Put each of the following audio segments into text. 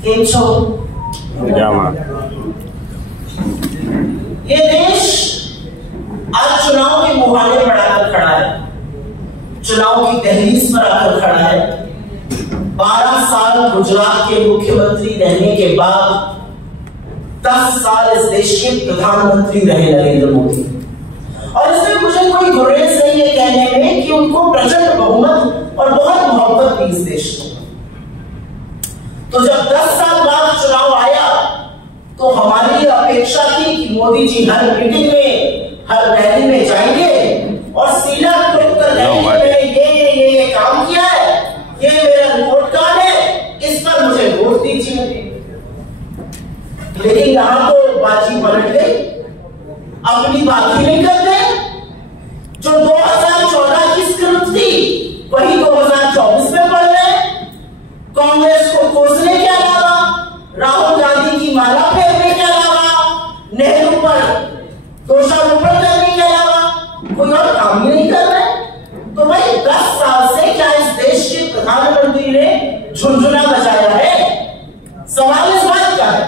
ये देश आज चुनाव के मुहाने पर आकर खड़ा है, चुनाव की दहलीज पर आकर खड़ा है। 12 साल गुजरात के मुख्यमंत्री रहने के बाद 10 साल इस देश के प्रधानमंत्री रहे नरेंद्र मोदी, और इसमें मुझे कोई गुरेज नहीं है कहने में कि उनको प्रचंड बहुमत और बहुत मोहब्बत थी इस देश को। तो जब 10 साल बाद चुनाव आया तो हमारी अपेक्षा थी कि मोदी जी हर मीटिंग में, हर रैली में जाएंगे और सीना ठोक कर ये काम किया है, ये मेरा रिपोर्ट कार्ड है, इस पर मुझे वोट दीजिए। लेकिन यहां तो बाजी पलट गई, अपनी बात ही नहीं करते। जो 2014 की स्क्रिप्ट थी वही 2024 में पढ़ रहे हैं। कांग्रेस को कोसने के अलावा, राहुल गांधी की माला फेरने के अलावा, नेहरू पर दोषारोपण करने के अलावा कोई और काम ही नहीं कर रहे। तो भाई 10 साल से क्या इस देश के प्रधानमंत्री ने झुनझुना बजाया है? सवाल इस बात का है।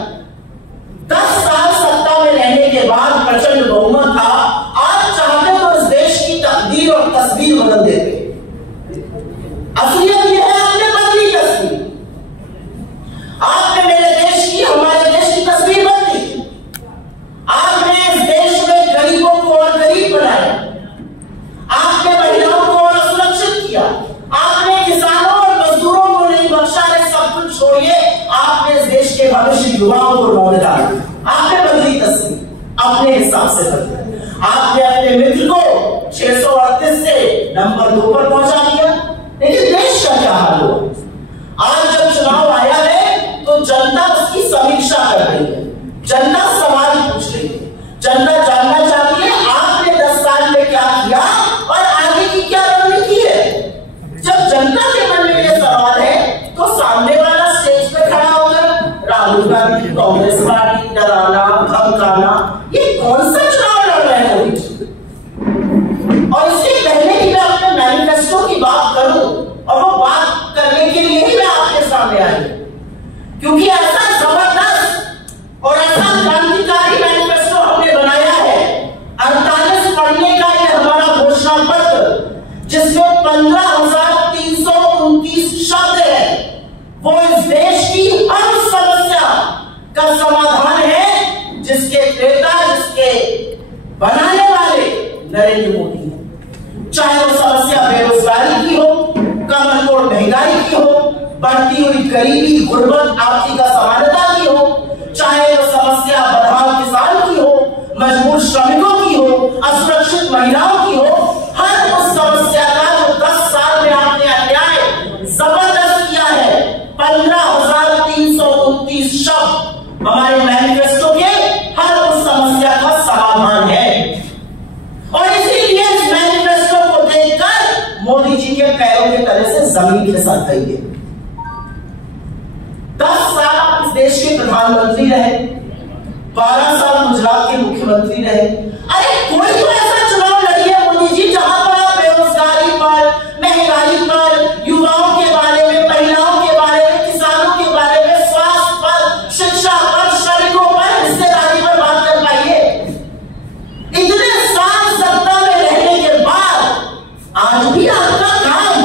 10 साल सत्ता में रहने के बाद प्रचंड बहुमत था, आज चाहते तो इस देश की तकदीर और तस्वीर बदल देते। असलियत यह है, आपने बदली तस्वीर, आपने मेरे देश की, हमारे देश की तस्वीर बदली। आपने इस देश में गरीबों को और गरीब बनाया, आपने महिलाओं को और असुरक्षित किया, आपने किसानों और मजदूरों को नहीं बख्शा। सब कुछ छोड़िए, आपने इस देश के भविष्य युवाओं को लौट डाला। आपने बदली तस्वीर, अपने हिसाब से बदली। आपने अपने मित्र को 638 से नंबर 2 पर पहुंचा दिया, लेकिन देश का क्या हाल हुआ? आज जब चुनाव आया है तो जनता उसकी समीक्षा कर रही है, जनता सवाल पूछ रही है, जनता जानना चाहती है आपने 10 साल में क्या किया और आगे की क्या रणनीति है। जब जनता के मन में यह सवाल है तो सामने वाला स्टेज पे खड़ा होकर राहुल गांधी, कांग्रेस पार्टी डराना, धमकाना, ये कौन सा चुनाव लड़ रहे हैं मोदी जी? और इससे पहले कि मैं अपने मैनिफेस्टो की बात करूं, और वो बात करने के लिए ही मैं आपके सामने आई, क्योंकि ऐसा जबरदस्त और ऐसा क्रांतिकारी मैनिफेस्टो हमने बनाया है। 48 पढ़ने का ये हमारा घोषणा पत्र, जिसमें 15,329 शब्द है, वो इस देश की हर समस्या का समाधान है, जिसके क्रेता, जिसके बनाने वाले नरेंद्र मोदी हैं। चाहे वो समस्या बेरोजगारी की हो, कमर तोड़ महंगाई की हो, बढ़ती हुई गरीबी, गुर्बत, आर्थिक असमानता की हो, चाहे वो समस्या बदहाल किसान की हो, मजबूर श्रमिकों की हो, असुरक्षित महिलाओं की हो, हर उस समस्या का जो 10 साल में आपने अन्याय जबरदस्त किया है, 15,329 शब्द हमारे मैनिफेस्टो के हर उस समस्या का समाधान है। और इसीलिए इस मैनिफेस्टो को देखकर मोदी जी के पैरों के तले से जमीन खिसक गई है। 10 साल आप इस देश के प्रधानमंत्री रहे, 12 साल गुजरात के मुख्यमंत्री रहे। अरे कोई तो ऐसा चुनाव लड़िए मोदी जी जहां पर आप बेरोजगारी पर, महंगाई पर, युवाओं के बारे में, महिलाओं के बारे में, किसानों के बारे में, स्वास्थ्य पर, शिक्षा पर, श्रमिकों पर, हिस्सेदारी पर बात कर पाइए। इतने साल सत्ता में रहने के बाद आज भी आपका काम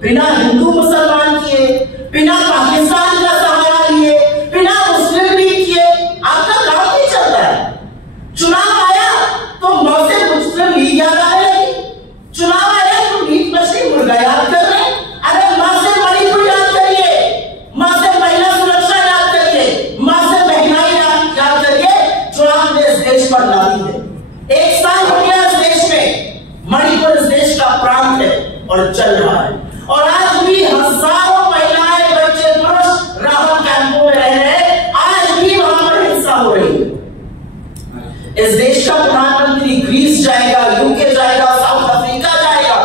बिना हिंदू मुसलमान किए, बिना पाकिस्तान का सहारा लिए, बिना मुस्लिम लीग किए आपका काम नहीं चलता है। चुनाव आया तो मौसे मुस्लिम लीग याद आने लगी, चुनाव आया तो मीट मछली मुर्गा याद कर रहे। अरे मां से मणिपुर याद करिए, मां से महिला सुरक्षा याद करिए, मां से महंगाई याद करिए जो आपने इस देश पर लादी है। 1 साल हो गया इस देश में, मणिपुर इस देश का प्रांत है और चल रहा है, और आज भी हजारों महिलाएं, बच्चे, पुरुष राहत कैंपों में रह रहे, आज भी वहां पर हिंसा हो रही है। इस देश का प्रधानमंत्री ग्रीस जाएगा, यूके जाएगा, साउथ अफ्रीका जाएगा,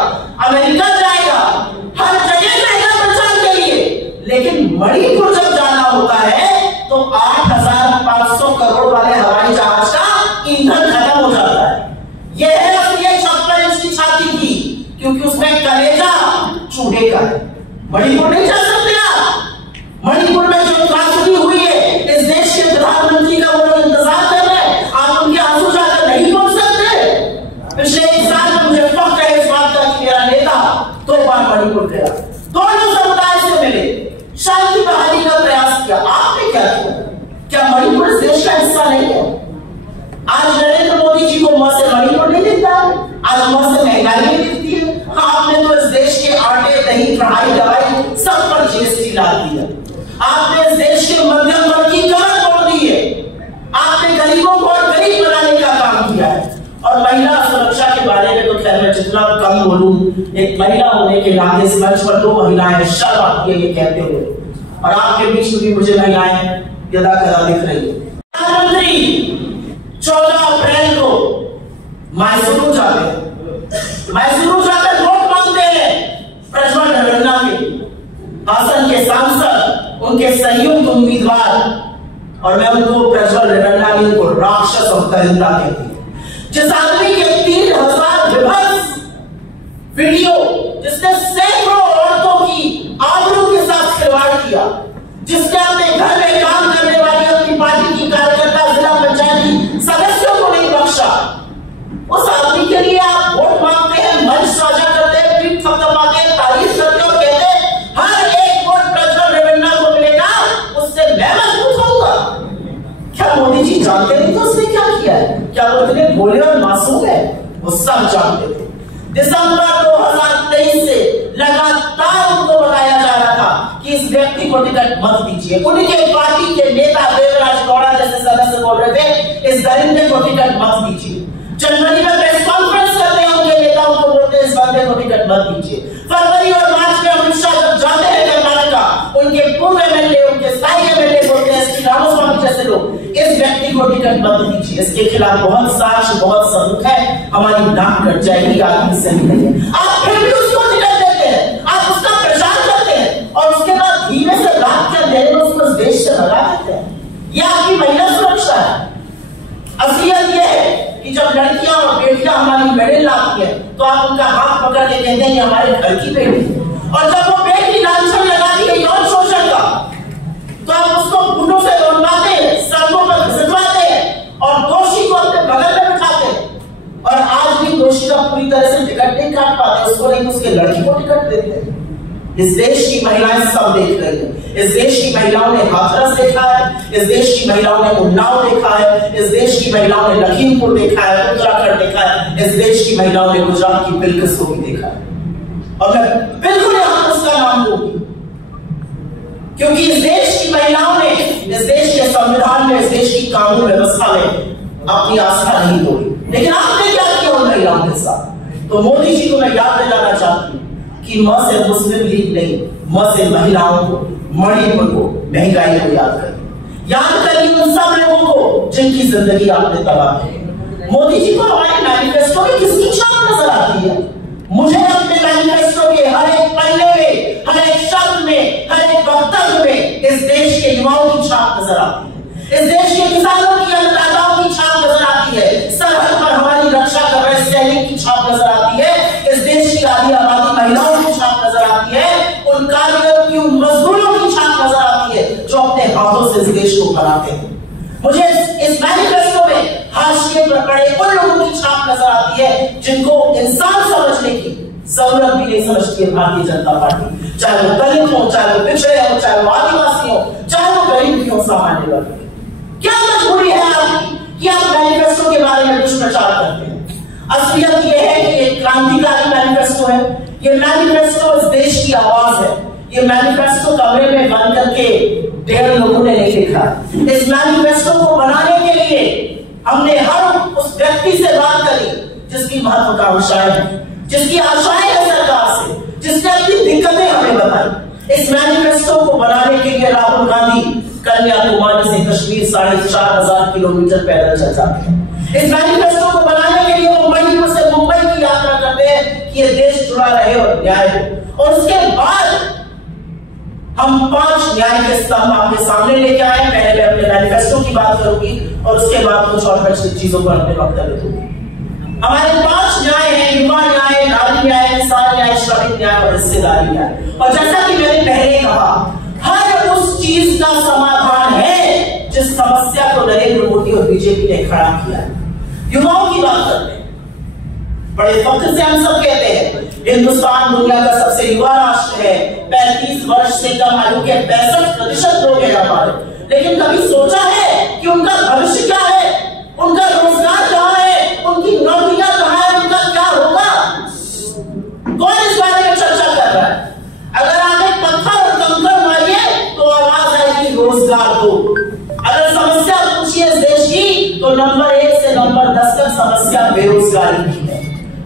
अमेरिका जाएगा, हर जगह जाएगा प्रचार के लिए, लेकिन मणिपुर जब जाना होता है तो 8,500 करोड़ वाले हवाई जहाज का ईंधन खत्म हो जाता है। यह है असलियत 56 इंच की छाती की, क्योंकि उसमें कलेजा चूहे का है। मणिपुर नहीं जा सकते आप। मणिपुर में जो त्रासदी बंगाल की बहाली का प्रयास किया। आपने क्या किया? क्या मणिपुर इस देश का हिस्सा नहीं है? आज नरेंद्र मोदी जी को मुंह से मणिपुर नहीं दिखता है, आज मुंह से महंगाई नहीं दिखती है। हाँ, आपने तो इस देश के आटे, दही, कढ़ाई, दवाई सब पर जीएसटी डाल दिया। आपने इस देश के मध्यम वर्ग की कमर तोड़ दी है। आपने गरीबों को और गरीब बनाने का काम किया है। और महिला सुरक्षा के बारे में तो खैर मैं जितना कम बोलूं, एक महिला होने के नाते इस मंच पर 2 महिलाएं शर्म आती है ये कहते हुए, और आपके बीच में भी मुझे महिलाएं यदा कदा दिख रही है। प्रधानमंत्री 14 अप्रैल को मैसूरू जाते हैं, मैसूरू जाकर वोट मांगते हैं प्रज्वल रेवन्ना के, हासन के सांसद, उनके संयुक्त उम्मीदवार, और मैं उनको प्रज्वल रेवन्ना ने उनको राक्षस और दरिंदा कहती है। जिस आदमी के 3000 विभत्स वीडियो, जिसने सैकड़ों औरतों की आबरू के साथ खिलवाड़ किया, जिसने अपने घर में काम करने वाली अपनी पार्टी की कार्यकर्ता, जिला पंचायत की सदस्यों को नहीं बख्शा, उस आदमी के लिए आप वोट मांगते हैं, मंच साझा करते हैं, पीठ थपथपाते हैं, तारीफ करते और कहते हैं हर एक वोट प्रज्वल रेवन्ना को मिलेगा, उससे मैं मजबूत होऊंगा। क्या मोदी जी जानते नहीं तो उसने क्या किया है? क्या वो इतने भोले और मासूम है? वो सब जानते थे। दिसंबर 2023 से लगातार उनको बताया जा रहा था कि इस व्यक्ति को टिकट मत दीजिए। उनके पार्टी के नेता देवराज गौड़ा जैसे सदस्य बोल रहे थे इस दरिंदे को टिकट मत दीजिए। जनवरी में प्रेस कॉन्फ्रेंस करते हैं, उनके नेता उनको बोलते हैं इस बंदे को टिकट मत दीजिए। फरवरी और मार्च में अमित शाह जब जाते हैं कर्नाटका, उनके पूर्व एमएलए, उनके स्थायी एमएलए बोलते हैं श्री रामास्वामी जैसे लोग इस व्यक्ति को टिकट मत दीजिए। इसके खिलाफ बहुत साक्ष्य, बहुत सबूत है, हमारी नाक कट जाएगी, आदमी सही नहीं है। आप फिर भी उसको टिकट देते हैं, आप उसका प्रचार करते हैं, और उसके बाद धीमे से रात के अंधेरे में उसको देश से भगा देते हैं। यह आपकी महिला सुरक्षा है। असलियत यह है कि जब लड़कियां और बेटियां हमारी मेडल लाती है तो आप उनका हाथ पकड़ के कहते हैं कि हमारे घर की बेटी, और जब वो बेटी लांछन लगाती है यौन शोषण का, तो आप उसको घुटनों से रोकवाते हैं, सड़कों पर घसीटवाते हैं और दोषी को अपने बगल में बिठाते हैं। और आज भी दोषी का पूरी तरह से टिकट नहीं काट पाते, उसको नहीं उसके लड़की को टिकट देते हैं। इस देश की महिलाएं सब देख रही हैं। इस देश की महिलाओं ने हाथरस देखा है, इस देश की महिलाओं ने उन्नाव देखा है, इस देश की महिलाओं ने लखीमपुर देखा है, उत्तराखंड देखा है, इस देश की महिलाओं ने गुजरात की बिल्किस को भी देखा है। और मैं बिल्कुल यहां उसका नाम लूंगी, क्योंकि इस देश की महिलाओं ने इस देश के संविधान में, इस देश की कानून व्यवस्था में अपनी आस्था नहीं तोड़ी। लेकिन आपने क्या किया उन महिलाओं के साथ? तो मोदी जी को मैं याद दिलाना चाहती हूँ कि म से मुस्लिम लीग नहीं, म से महिलाओं को, मणिपुर को, महंगाई को याद करिए। याद करिए उन सब लोगों को जिनकी जिंदगी आपने तबाह की। मोदी जी को हमारे मैनिफेस्टो में किसकी छाप नजर आती है? मुझे अपने मैनिफेस्टो के हर एक पन्ने में, हर एक शब्द में, हर एक वक्तव्य में इस देश के युवाओं की छाप नजर आती है, इस देश के किसानों की, अन्नदाताओं की छाप नजर आती है, सरहद पर हमारी रक्षा कर रहे सैनिक की छाप नजर आती है, इस देश की आधी आबादी महिलाओं की छाप नजर आती है, उन कारीगरों की, उन मजदूरों की छाप नजर आती है जो अपने हाथों से इस देश को बनाते हैं। मुझे इस मैनिफेस्टो में हाशिए पर पड़े उन लोगों की छाप नजर आती है जिनको इंसान समझने की जरूरत भी नहीं समझती है भारतीय जनता पार्टी, चाहे वो दलित हो, चाहे वो पिछड़े हो, चाहे वो आदिवासी हो, चाहे वो गरीब भी हो, सामान्य वर्ग। क्या मजबूरी है आपकी कि आप मैनिफेस्टो के बारे में दुष्प्रचार करते हैं? असलियत यह है कि एक क्रांतिकारी मैनिफेस्टो है। ये मैनिफेस्टो इस देश की आवाज है। ये मैनिफेस्टो कमरे में बंद करके 1.5 लोगों ने नहीं लिखा। इस मैनिफेस्टो को बनाने के लिए हमने हर उस व्यक्ति से बात करी जिसकी महत्वाकांक्षाएं हैं, जिसकी आशाएं हैं सरकार से, जिसने अपनी दिक्कतें हमें बताई। इस मैनिफेस्टो को बनाने के लिए राहुल गांधी कन्याकुमारी से कश्मीर 4,500 किलोमीटर पैदल चल जाते हैं। इस मैनिफेस्टो को बनाने के लिए वो मणिपुर से मुंबई की यात्रा करते हैं कि ये देश जुड़ा रहे और न्याय हो। और उसके बाद हम 5 न्याय के स्तंभ आपके सामने लेके आए। पहले मैं अपने मैनिफेस्टो की बात करूंगी और उसके बाद कुछ और चीजों पर अपने वक्तव्य दूंगी। हमारे 5 न्याय हैं: युवा न्याय, नारी न्याय, किसान न्याय, श्रमिक न्याय और हिस्सेदारी न्याय। और जैसा कि मैंने पहले कहा, हर उस चीज का समाधान है जिस समस्या को नरेंद्र मोदी और बीजेपी ने खड़ा किया है। युवाओं की बात करते हैं, बड़े फख्र से हम सब कहते हैं हिंदुस्तान दुनिया का सबसे युवा राष्ट्र है, 35 वर्ष से कम आयु के 65% लोग हैं हमारे, लेकिन कभी सोचा है कि उनका भविष्य क्या है, उनका रोजगार कहां है, उनकी नौकरियां कहां है, उनका क्या होगा? कौन इस बारे में चर्चा कर रहा है? अगर आप एक पत्थर और कंकड़ मारिए तो आवाज आएगी रोजगार दो। अगर समस्या पूछिए इस देश की तो नंबर 1 से नंबर 10 तक समस्या बेरोजगारी की है।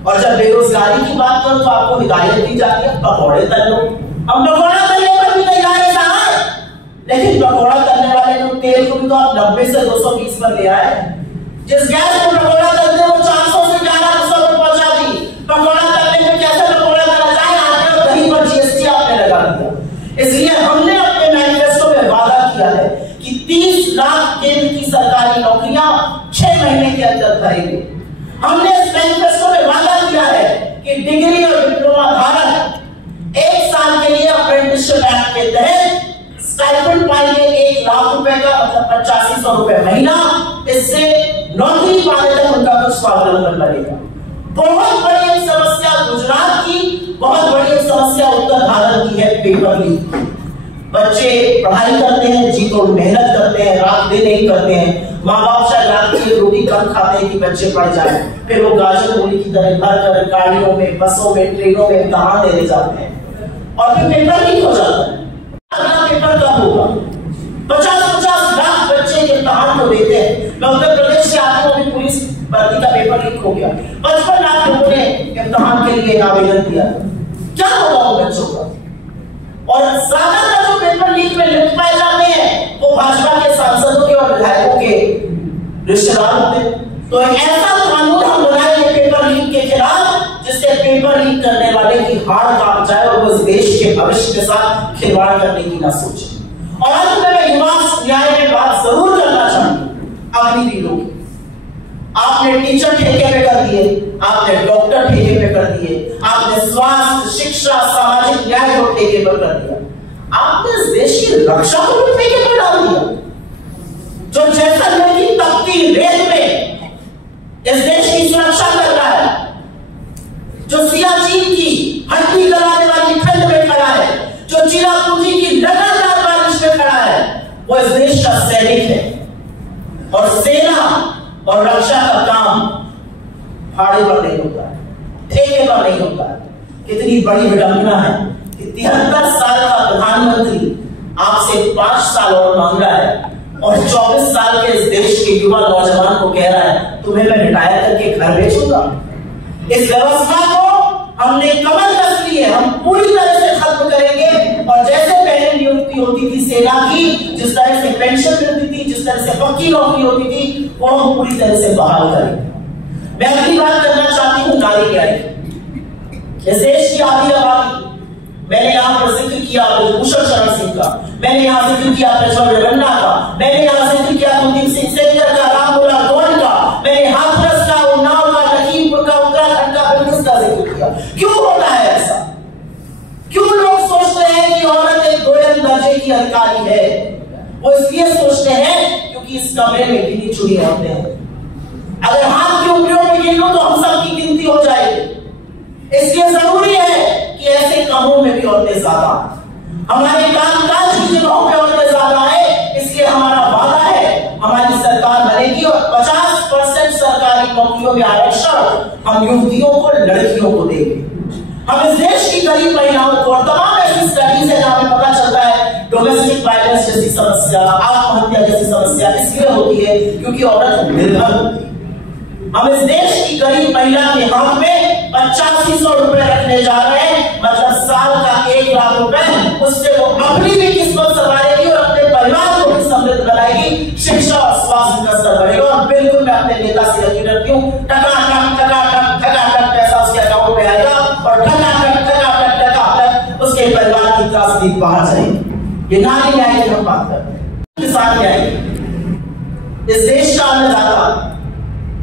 और जब बेरोजगारी की बात करो तो आपको हिदायत दी जाती है पकौड़े तल लो। हम पकौड़ा तलने पर भी तैयार है साहब, लेकिन पकौड़ा तलने वाले को तेल को भी तो आप 90 से 220 पर ले आए। जिस गैस को पकौड़ा तलते वो 400 से 1100 पर पहुंचा दी। पकौड़ा तलने में कैसे पकौड़ा तला जाए? आटे और दही पर जीएसटी आपने लगा दिया। इसलिए हमने अपने मैनिफेस्टो में वादा किया है कि 30 लाख केंद्र की सरकारी नौकरियां 6 महीने के अंदर भरेंगे। हमने इस मैनिफेस्टो में वादा किया है कि डिग्री और डिप्लोमा धारक 1 साल के लिए अप्रेंटिसशिप एक्ट के तहत स्टाइपेंड पाएंगे 1 लाख रुपए का, मतलब 8500 रुपए महीना। इससे नौकरी पाने तक उनका कुछ स्वावलंबन बनेगा। बहुत बड़ी एक समस्या गुजरात की, बहुत बड़ी एक समस्या उत्तर भारत की है पेपर लीक। बच्चे पढ़ाई करते हैं, जी तोड़ मेहनत करते हैं, रात दिन नहीं करते हैं, माँ बाप शायद रात की रोटी कम खाते हैं कि बच्चे पढ़ जाए, फिर वो गाजर मूली की तरह भर कर गाड़ियों में, बसों में, ट्रेनों में इम्तिहान देने जाते हैं और फिर पेपर लीक हो जाता है। अगला पेपर कब होगा? 50-50 लाख बच्चे इम्तिहान को देते हैं। मैं उत्तर प्रदेश से आता हूँ, अभी पुलिस भर्ती का पेपर लीक हो गया, 55 लाख लोगों ने इम्तिहान के लिए आवेदन दिया। क्या होगा वो बच्चों का? और ज्यादातर जो पेपर लीक में लिप्त पाए जाते हैं वो भाजपा के सांसदों के और विधायकों के रिश्तेदार होते हैं। तो एक ऐसा कानून हम बनाएंगे पेपर लीक के खिलाफ जिससे पेपर लीक करने वाले की हाड़ कांप जाए और वो इस देश के भविष्य के साथ खिलवाड़ करने की ना सोचे। और अंत में मैं युवा न्याय में बात जरूर करना चाहूंगा अग्निवीरों की। आपने टीचर ठेके पे कर दिए, आपने डॉक्टर ठेके पे कर दिए, आपने स्वास्थ्य, शिक्षा, सामाजिक न्याय को ठेके पर कर दिया, आपने इस देश की रक्षा को भी ठेके पर डाल दिया। जो जैसलमेर की तपती रेत में इस देश की सुरक्षा कर रहा है, जो सियाचिन की हड्डी गलाने वाली ठंड में खड़ा है, जो चिरापुंजी की लगातार बारिश में खड़ा है, वो इस देश का सैनिक है। और सेना और रक्षा का काम भाड़े पर नहीं होता है, ठेके पर नहीं होता है। कितनी बड़ी विडंबना है कि 73 साल का प्रधानमंत्री आपसे 5 साल और मांग रहा है और 24 साल के इस देश के युवा नौजवान को कह रहा है तुम्हें मैं रिटायर करके घर बेचूंगा। इस व्यवस्था को हमने कमर कस ली है, हम पूरी तरह से खत्म करेंगे। और जैसे पहले नियुक्ति होती थी सेना की, जिस तरह से पेंशन मिलती थी, जिस तरह से पक्की नौकरी होती थी, वो हम पूरी तरह से बहाल करेंगे। मैं अगली बात करना चाहती हूँ नारी न्याय की। इस देश की आधी आबादी, मैंने यहाँ पर जिक्र किया भूषण शरण सिंह का, मैंने यहाँ जिक्र किया प्रज्वल रेवन्ना का, मैंने यहाँ जिक्र किया कुलदीप सिंह सेंगर का, रामगोला गोंड का, मैंने हाथरस का, उन्नाव का, लखीमपुर का, उत्तराखंड का, बिल्कुल का जिक्र किया। क्यों होता है ऐसा? क्यों लोग सोचते हैं कि औरत एक दोयम दर्जे की अधिकारी है? वो इसलिए सोचते हैं क्योंकि इस कमरे में गिनी चुनी औरतें हैं। अगर हाथ की उंगलियों में गिन लो तो हम सबकी गिनती हो जाएगी। इसलिए जरूरी है कि ऐसे कामों में भी औरतें ज्यादा, हमारे कामकाज की जगहों पे औरतें ज्यादा है। इसलिए हमारा वादा है हमारी सरकार बनेगी और 50% सरकारी नौकरियों में आरक्षण हम युवतियों को, लड़कियों को देंगे। हम इस देश की गरीब महिलाओं को, और तमाम ऐसी स्टडीज है जहां हमें पता चलता है डोमेस्टिक वायलेंस जैसी समस्या, आत्महत्या जैसी समस्या इसलिए होती है क्योंकि औरत निर्भर होती है। हम इस देश की गरीब महिला के हाथ में 8500 रुपए रखने जा रहे हैं, मतलब साल का 1 लाख रुपए। उससे वो अपनी भी किस्मत संभालेगी और अपने परिवार को भी समृद्ध बनाएगी, शिक्षा और स्वास्थ्य का स्तर बढ़ेगा। और बिल्कुल मैं अपने नेता से यकीन रखती हूँ, टका-टक पैसा उसके अकाउंट में आएगा और टका-टक उसके परिवार की त्रासदी बाहर जाएगी। ये नारी न्याय की हम बात करते हैं, किसान न्याय। इस देश का अन्नदाता,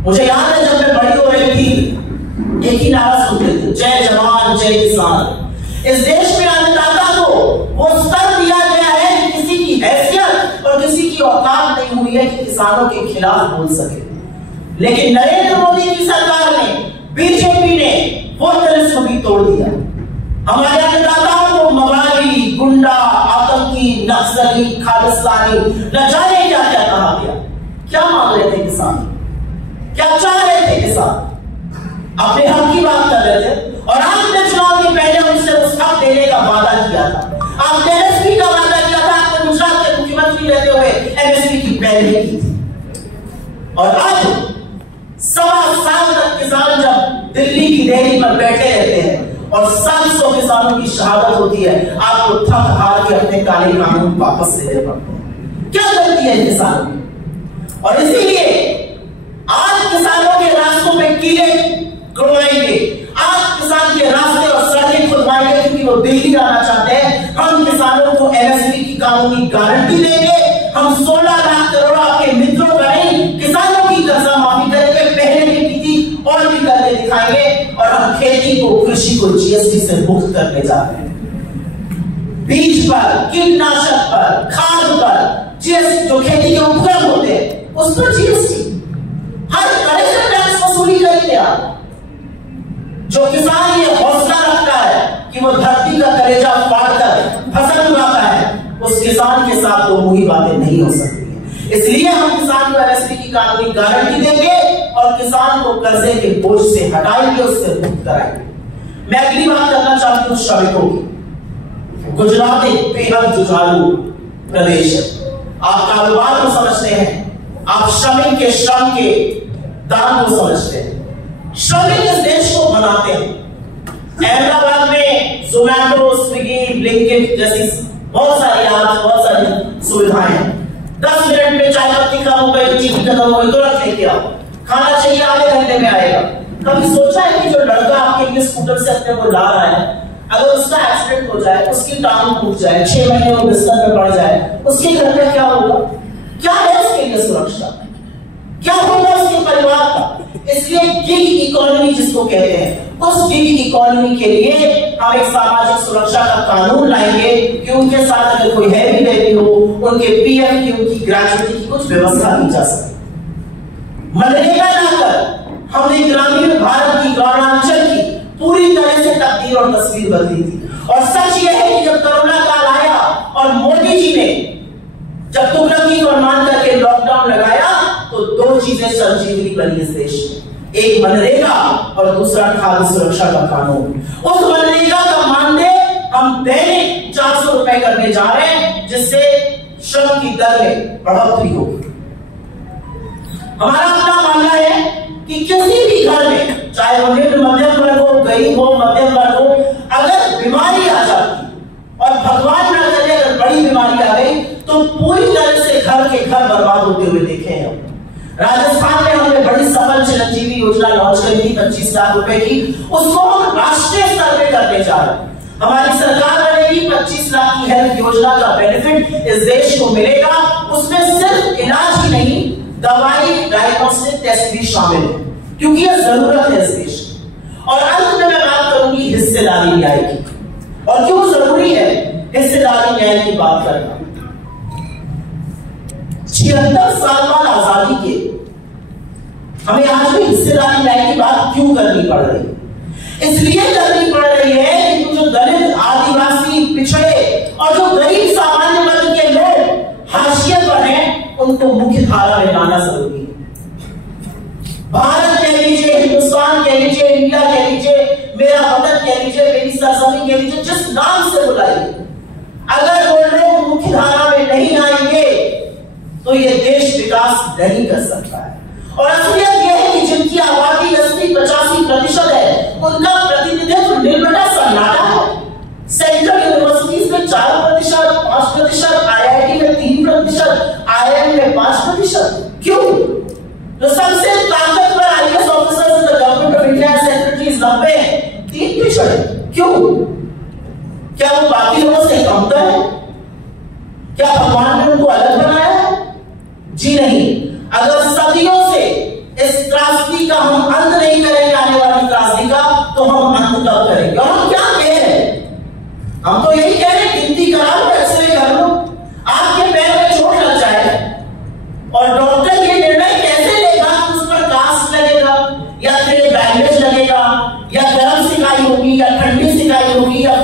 मुझे याद है जब मैं बड़ी हो रही थी एक ही नारा सुनते थे, जय जवान जय किसान। इस देश में अन्नदाता को वो स्तर दिया गया है कि किसी की हैसियत और किसी की औकात नहीं हुई है कि किसानों के खिलाफ बोल सके। लेकिन नरेंद्र मोदी की सरकार ने, बीजेपी ने वो तिलिस्म भी तोड़ दिया। हमारे अन्नदाताओं को मवाली, गुंडा, आतंकी, नक्सली, खालिस्तानी, न जाने क्या क्या कहा गया। क्या मांग रहे थे किसान? क्या चाह रहे थे किसान? अपने हक की बात कर रहे थे। और आपने चुनाव के पहले उनसे उस हक देने का वादा किया था। आपने एमएसपी का वादा किया था। आपने गुजरात के मुख्यमंत्री रहते हुए एमएसपी की पहले की थी। और आज 1.25 साल तक किसान जब दिल्ली की देहरी पर बैठे रहते हैं और 700 किसानों की शहादत होती है, आपको थक हार के अपने काले कानून वापस लेने पड़ते हैं। क्या गलती है किसानों की? और इसीलिए आज किसानों के रास्तों में कीड़े खुदवाएंगे, आज किसान के रास्ते और सड़कें खुदवाएंगे, क्योंकि वो दिल्ली आना चाहते हैं। हम किसानों को एमएसपी की कानूनी गारंटी देंगे। हम 16 लाख करोड़ आपके मित्रों का नहीं, किसानों की कर्जा माफी करेंगे, पहले भी की थी और भी करके दिखाएंगे। और हम खेती को, कृषि को जीएसटी से मुक्त करने जा रहे हैं। बीज पर, कीटनाशक पर, खाद पर जीएसटी, जो खेती के उपकरण होते हैं उस पर जीएसटी, हर तरह से टैक्स वसूली करेंगे आप। जो किसान ये हौसला रखता है कि वो धरती का कलेजा फाड़कर फसल उगाता है, उस किसान के साथ तो मुही बातें नहीं हो सकती है। इसलिए हम किसान को एमएसपी की कानूनी गारंटी देंगे और किसान को कर्जे के बोझ से हटाएंगे, उससे मुक्त कराएंगे। मैं अगली बात करना चाहती हूँ श्रमिकों की। गुजरात एक बेहद जुझारू प्रदेश है। आप कारोबार को समझते हैं, आप श्रमिक के श्रम के दाम को समझते हैं। श्रमिक इस देश को बनाते हैं। अहमदाबाद में जोमैटो, स्विगी, ब्लिंकिट जैसी बहुत सारी ऐप्स, बहुत सारी सुविधाएं हैं। 10 मिनट में चाय पत्ती खत्म हो गई, चीनी खत्म हो गई, तुरंत लेके आओ। खाना चाहिए आधे घंटे में आएगा। कभी सोचा है कि जो लड़का आपके लिए स्कूटर से अपने को ला रहा है, अगर उसका एक्सीडेंट हो जाए, उसकी टांग टूट जाए, 6 महीने वो बिस्तर में पड़ जाए, उसके घर में क्या होगा? क्या है उसके लिए सुरक्षा? क्या होगा उसके परिवार का? इसलिए गिग इकोनॉमी जिसको कहते हैं, उस गिग इकोनॉमी के लिए हम एक सामाजिक सुरक्षा का कानून लाएंगे कि उनके साथ अगर कोई हैवी बेबी हो, उनके पीएफ की, उनकी ग्रेजुएटी की कुछ व्यवस्था की जा सके। मनरेगा लाकर हमने ग्रामीण भारत की, ग्रामांचल की पूरी तरह से तकदीर और तस्वीर बदली थी। और सच यह है कि जब कोरोना काल आया और मोदी जी ने जब तुगलकी फरमान करके लॉकडाउन लगाया, तो 2 चीजें संजीवनी बनी इस देश में। एक मनरेगा और दूसरा खाद्य सुरक्षा का कानून। उस मनरेगा का मानदेय हम दैनिक 400 रुपए करने जा रहे हैं, जिससे श्रम की दर में बढ़ोतरी होगी। हमारा अपना मानना है कि किसी भी घर में, चाहे वो निम्न मध्यम वर्ग हो, गरीब हो, मध्यम वर्ग हो, अगर बीमारी आ जाती और भगवान न करे अगर बड़ी बीमारी आ गई, तो पूरी तरह से घर के घर बर्बाद होते हुए देखे हैं। राजस्थान में हमने बड़ी सफल चिरंजीवी योजना लॉन्च करी थी 25 लाख रुपए की। उसको हम राष्ट्रीय स्तर पे करने जा रहे हैं। हमारी सरकार बनेगी, 25 लाख की हेल्थ योजना का बेनिफिट इस देश को मिलेगा। उसमें सिर्फ इलाज ही नहीं, दवाई, डायग्नोस्टिक टेस्ट भी शामिल है, क्योंकि यह जरूरत है इस देश की। और अंत में मैं बात करूंगी हिस्सेदारी न्याय की, और क्यों जरूरी है हिस्सेदारी न्याय की बात करना। 76 साल बाद आजादी के हमें आज भी हिस्सेदारी न्याय की बात क्यों करनी पड़ रही है? इसलिए करनी पड़ रही है कि जो दलित, आदिवासी, पिछड़े और जो गरीब सामान्य वर्ग के लोग हाशिए पर हैं, उनको मुख्य धारा में लाना जरूरी है। भारत कह लीजिए, हिंदुस्तान कह लीजिए, इंडिया कह लीजिए, मेरा वतन कह लीजिए, मेरी सरजमीन कह लीजिए, जिस नाम से बुलाइए, अगर वो लोग मुख्य धारा में नहीं आएंगे तो ये देश विकास नहीं कर सकता है। और असलियत यह है कि जिनकी आबादी 80-85% है, उनका प्रतिनिधित्व निर्मटा सन्नाटा है। सेंट्रल यूनिवर्सिटीज में 4%, 5%, आईआईटी में 3%, आईआईएम में 5%। क्यों? जो सबसे ताकतवर IAS officers in the government of India secretaries 90-3%। क्यों? क्या वो बाकी लोगों से कमतर है? क्या भगवान ने उनको अलग बनाया है? जी नहीं। अगर सदियों से इस त्रासदी का हम अंत नहीं करेंगे, आने वाली त्रासदी का, तो हम अंत कब करेंगे? और हम क्या कह रहे हैं? हम तो यही कह रहे हैं, गिनती कराओ, एक्सरे कर लो। आपके पैर में चोट लग जाए और डॉक्टर ये निर्णय कैसे लेगा कि उस पर कास्ट लगेगा या फिर बैंडेज लगेगा या गर्म सिकाई होगी या ठंडी सिकाई होगी या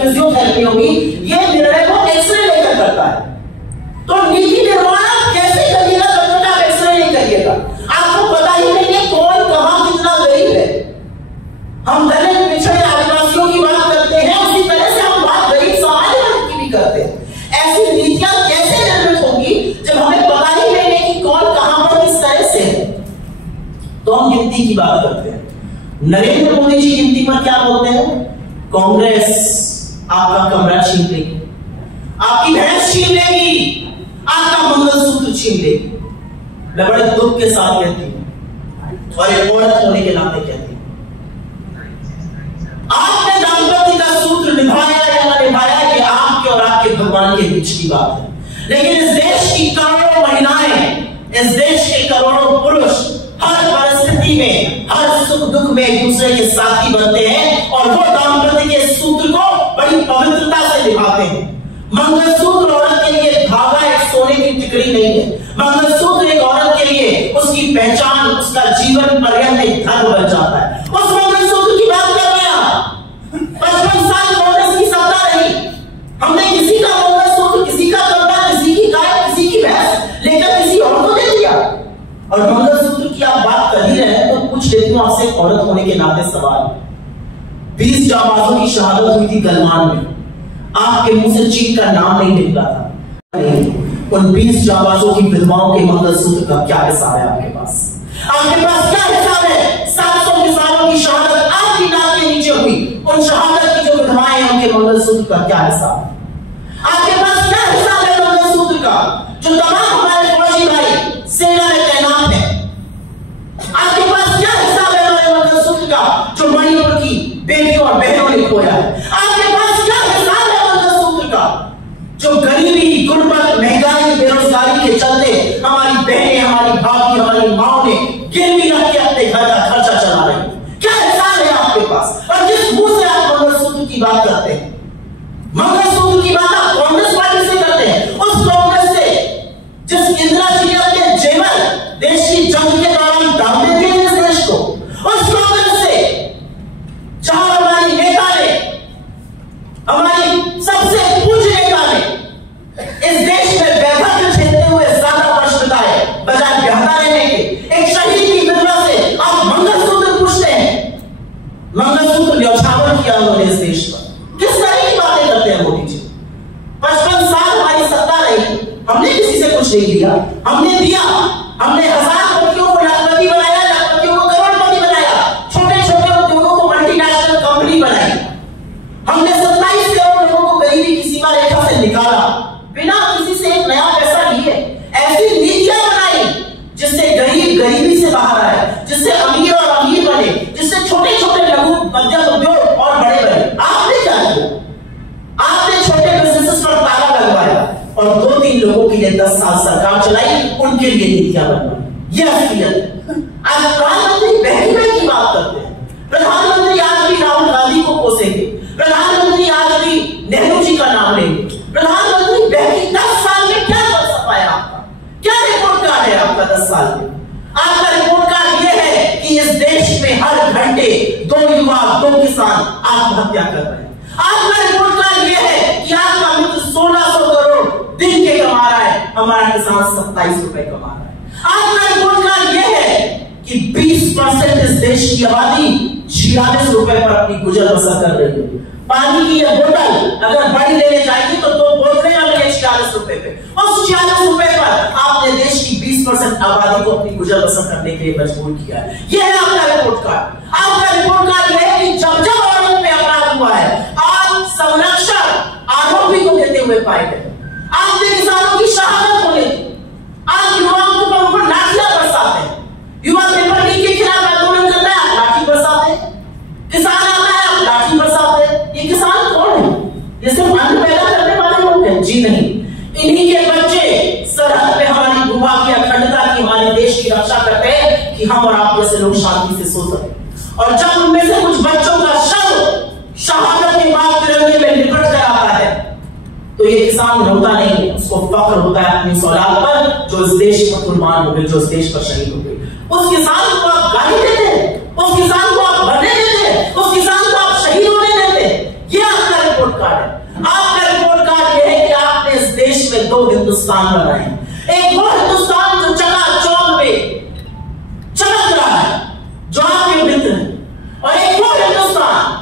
तो हम गिनती की बात करते हैं। नरेंद्र मोदी जी गिनती पर क्या बोलते हैं? कांग्रेस आपका कमरा छीन लेगी, आपकी भैंस छीन लेगी, आपका मंगलसूत्र छीन लेगी। मैं बड़े दुख के साथ कहती हूं और एक औरत होने के नाते कहती हूं, आपने दाम्पत्य का सूत्र निभाया या ना निभाया, ये आपके और आपके भगवान के बीच की बात है। लेकिन इस देश की करोड़ों महिलाएं, इस देश के करोड़ों पुरुष हर परिस्थिति में, हर सुख दुख में एक दूसरे के साथी बनते हैं और वो दाम्पत्य के सूत्र को बड़ी पवित्रता से निभाते हैं। मंगलसूत्र औरत के लिए धागा एक सोने की टिकड़ी नहीं है। मंगलसूत्र एक औरत के लिए उसकी पहचान, उसका जीवन पर्यंत एक धर्म बन जाता है। उस मंगलसूत्र की बात कर रहे हैं। 55 साल कांग्रेस की सत्ता रही, हमने किसी का मंगलसूत्र, किसी का कपड़ा, किसी की गाय, किसी की भैंस लेकर किसी और को दे दिया। और मंगलसूत्र की आप बात कर ही रहे हैं तो पूछ लेती हूं आपसे एक औरत होने के नाते सवाल। 20 जाबाजों की शहादत हुई थी गलवान में, आपके मुंह से चीख का नाम नहीं निकला था। उन 20 जाबाजों की विधवाओं के मंगलसूत्र का क्या हिसाब है आपके पास? आपके पास क्या हिसाब है? 700 किसानों की शहादत आपकी नाक के नीचे हुई, उन शहादत की जो विधवाएं हैं उनके मंगलसूत्र का क्या हिसाब है? आपके पास क्या हिसाब है मंगलसूत्र का? जो तमाम हमारे फौजी भाई सेना में तैनात है, आपके पास क्या हिसाब है हमारे मंगलसूत्र का जो मणिपुर की बेटियों और बहनों ने खोया है? आपके पास क्या हिसाब है मंगलसूत्र का जो गरीबी, गुर्बत, महंगाई, बेरोजगारी के चलते हमारी बहनें, हमारी भाभी, हमारी माओ ने गिरवी रख के अपने घर का खर्चा चला रही है? क्या हिसाब है आपके पास? और जिस मुंह से आप मंगलसूत्र की बात करते हैं, मंगलसूत्र की बात आप कांग्रेस पार्टी से करते हैं, उस कांग्रेस से जिस इंदिरा जी ने अपने जेवर देश की जंग के दौरान दाम दे दिए इस देश को, उस कांग्रेस से जहां हमारी नेता ने, हमारी सबसे पूज्य नेता ने इस देश में वैभव झेलते हुए ज्यादा वर्ष बिताए बजाय बेहतर रहने के, एक शहीद की विधवा से आप मंगलसूत्र पूछते हैं। मंगलसूत्र न्यौछावर किया उन्होंने इस देश पर। किस तरह की बातें करते हैं मोदी जी? 55 साल हमारी सत्ता रही, हमने किसी से कुछ नहीं लिया, हमने दिया, हमने 1000 पतियों को लाखपति बनाया, लाखपतियों को करोड़पति बनाया, छोटे छोटे उद्योगों को मल्टीनेशनल कंपनी बनाई, हमने 27 करोड़ लोगों को गरीबी की सीमा रेखा से निकाला बिना किसी से एक नया पैसा लिए। ऐसी नीतियां बनाई जिससे गरीब गरीबी से बाहर आए, जिससे अमीर और अमीर बने, जिससे छोटे छोटे लघु मध्यम उद्योग और बड़े बने। आपने क्या किया? आपने छोटे बिजनेसेस पर ताला लगवाया और 2-3 लोगों के लिए 10 साल सरकार चलाई, उनके लिए नीतियां बनवाई। ये असलियत। आज प्रधानमंत्री बहकी की बात करते हैं, प्रधानमंत्री आज भी राहुल गांधी को कोसेंगे, प्रधानमंत्री आज भी नेहरू जी का नाम लेंगे। प्रधानमंत्री बहकी 10 साल में क्या कर पाया? आपका क्या रिपोर्ट कार्ड है आपका 10 साल में? आपका रिपोर्ट कार्ड यह है कि इस देश में हर घंटे 2 युवा, 2 किसान आत्महत्या कर रहे हैं। आपका रिपोर्ट कार्ड यह है कि आपका मित्र 1600 करोड़ दिन के कमा रहा है, हमारा किसान 27 रुपए कमा रहा है। आपका रिपोर्ट कार्ड यह है कि 20% इस देश की आबादी 46 रुपए पर अपनी गुजर बसर कर रही है। पानी की यह बोतल अगर बड़ी लेने जाएगी तो 2 बोतलें मिलेंगी 46 रुपए पे। उस 46 रुपए पर आपने देश की 20% आबादी को अपनी गुजर बसर करने के लिए मजबूर किया है। यह है आपका रिपोर्ट कार्ड। आपका रिपोर्ट कार्ड यह है कि जब जब औरत पे अपराध हुआ है, आज संरक्षण आरोपी को देते हुए पाए गए। आपने किसानों की शहादत होने दी, आज युवाओं के ऊपर लाठियां बरसाते हैं। युवा पेपर लीक के खिलाफ आंदोलन करता है, लाठी बरसाते हैं। किसान आता है, लाठी बरसाते हैं। ये किसान कौन है? ये सिर्फ अन्न पैदा करने वाले लोग हैं? जी नहीं, इन्हीं के बच्चे सरहद पे हमारी भूभा की अखंडता की, हमारे देश की रक्षा करते हैं कि हम और आप जैसे लोग शांति से सो सकें। और जब उनमें से कुछ बच्चों का शव शहादत के बाद तिरंगे में लिपट कर आता है तो ये किसान रोता नहीं है, उसको फख्र होता है अपनी औलाद पर जो इस देश पर कुर्बान हो गई, जो इस देश पर शहीद हो गई। उस किसान को आप गाली देते हैं, उस किसान को आप मरने देते हैं, उस किसान को आप शहीद होने देते हैं। ये आपका रिपोर्ट कार्ड है। आपका रिपोर्ट कार्ड यह है कि आपने इस देश में 2 हिंदुस्तान बनाए हैं। एक वो हिंदुस्तान जो चकाचौंध में चमक रहा है, जो आपके मित्र है, और एक वो हिंदुस्तान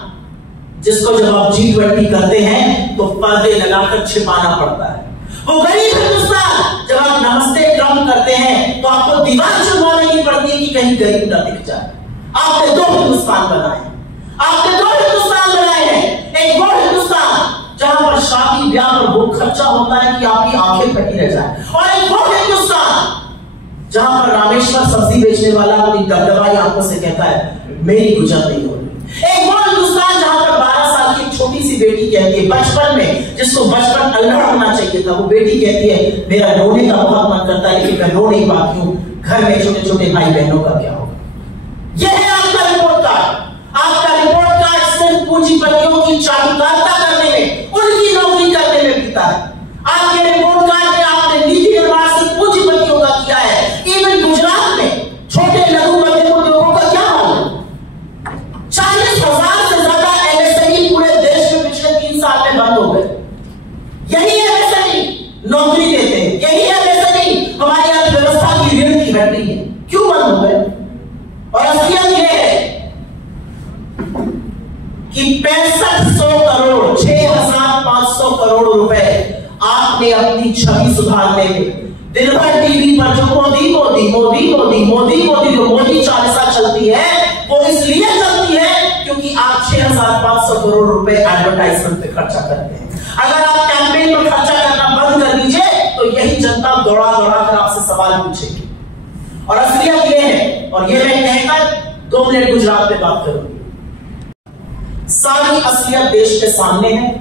जिसको जब आप G20 करते हैं तो पर्दे लगाकर छिपाना पड़ता है। वो गरीब हिंदुस्तान जब आप नमस्ते ट्रम्प करते हैं तो आपको दीवार छुपानी पड़ती है कि कहीं गरीब ना दिखे। आपने दो हिंदुस्तान बनाए, आपने दो हिंदुस्तान बनाए हैं। एक वो हिंदुस्तान जहां पर शादी ब्याह पर वो खर्चा होता है कि आपकी आंखें फटी रह जाए, और एक वो हिंदुस्तान जहां पर रामेश्वर सब्जी बेचने वाला अपनी दबदबाई आंखों से कहता है मेरी गुजर नहीं हो रही। एक वो हिंदुस्तान जहां पर 12 साल की छोटी सी बेटी कहती है, बचपन में जिसको बचपन अल्लाह होना चाहिए था, वो बेटी कहती है मेरा रोने का बहुत मन करता है लेकिन मैं रो नहीं पाती हूं, घर में छोटे छोटे भाई बहनों का क्या होगा। यह है आपका रिपोर्ट कार्ड। आपका रिपोर्ट कार्ड सिर्फ पूंजीपतियों की चालुकारिता करने में, उनकी नौकरी करने में बीता है। आपके रिपोर्ट कार्ड में आपने नीति निर्माण सिर्फ पूंजीपतियों का किया है। इवन गुजरात में छोटे लघु मध्यम उद्योगों का क्या हाल है? 40,000 से ज्यादा एमएसएमई पूरे देश में पिछले 3 साल में बंद हो गए। यही एमएसएमई नौकरी देते हैं, यही एमएसएमई हमारी अर्थव्यवस्था की रीढ़ की हड्डी है। क्यों बंद हो गए? और असलियत यह है कि 6500 करोड़ 6,500 करोड़ रुपए आपने अपनी छवि सुधारने में दिन भर टीवी पर जो मोदी मोदी मोदी मोदी मोदी मोदी जो मोदी चालीसा चलती है वो इसलिए चलती है क्योंकि आप 6,500 करोड़ रुपए एडवर्टाइजमेंट पे खर्चा करते हैं। अगर आप कैंपेन पर खर्चा करना बंद कर दीजिए तो यही जनता दौड़ा दौड़ा कर आपसे सवाल पूछेगी। और असलियत यह है, और यह मैं कहकर 2 मिनट गुजरात पे बात करूंगी। सारी असलियत देश के सामने है।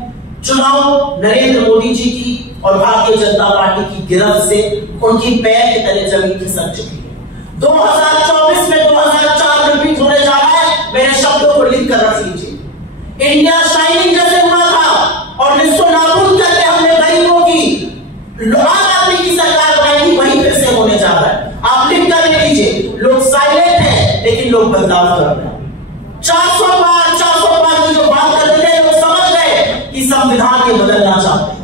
चुनाव नरेंद्र मोदी जी की और भारतीय जनता पार्टी की गिरफ्त से उनकी पैर के तले जमीन खिसक चुकी है। 2024 में 2004 रिपीट होने जा रहा है। मेरे शब्दों को लिख कर रख लीजिए। इंडिया शाइनिंग जैसे हुआ था और निस्तो नाबूद करके हमने गरीबों की आम आदमी की सरकार बनाई थी, वही फिर से होने जा रहा है। आप लिख कर लीजिए। लोग साइलेंट हैं लेकिन लोग बदलाव कर रहे हैं। 400 पार की जो बात करते थे लोग समझ गए कि संविधान के बदलना चाहते हैं।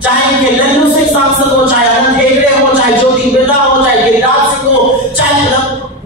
चाहे इनके लल्लू सिंह सांसद हो, चाहे अनंत हेगड़े हो, चाहे ज्योति बिरला हो, चाहे गिरिराज सिंह हो, चाहे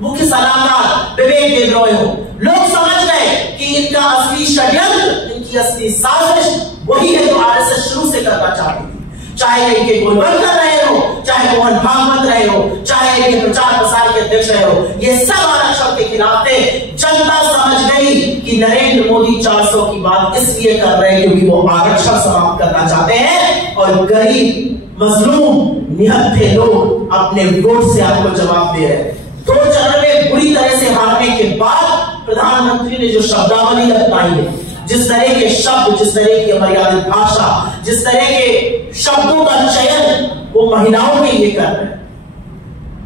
मुख्य सलाहकार विवेक देबरॉय हो, लोग समझ गए कि इनका असली षड्यंत्र, इनकी असली साजिश वही है जो आरएसएस शुरू से करना चाहती थी। चाहे इनके गोलवलकर रहे हो, चाहे मोहन भागवत रहे हो, चाहे इनके प्रचार प्रसार के अध्यक्ष रहे हो, ये सब आरक्षण के खिलाफ थे। जनता समझ गई कि नरेंद्र मोदी 400 की बात इसलिए कर रहे हैं क्योंकि वो आरक्षण समाप्त करना चाहते हैं और गरीब मजलूम निहत्थे लोग अपने वोट से आपको जवाब दे रहे हैं। 2 चरण में बुरी तरह से हारने के बाद प्रधानमंत्री ने जो शब्दावली अपनाई है, जिस तरह के शब्द, जिस तरह की मर्यादित भाषा, जिस तरह के शब्दों का चयन वो महिलाओं के लिए कर रहे हैं,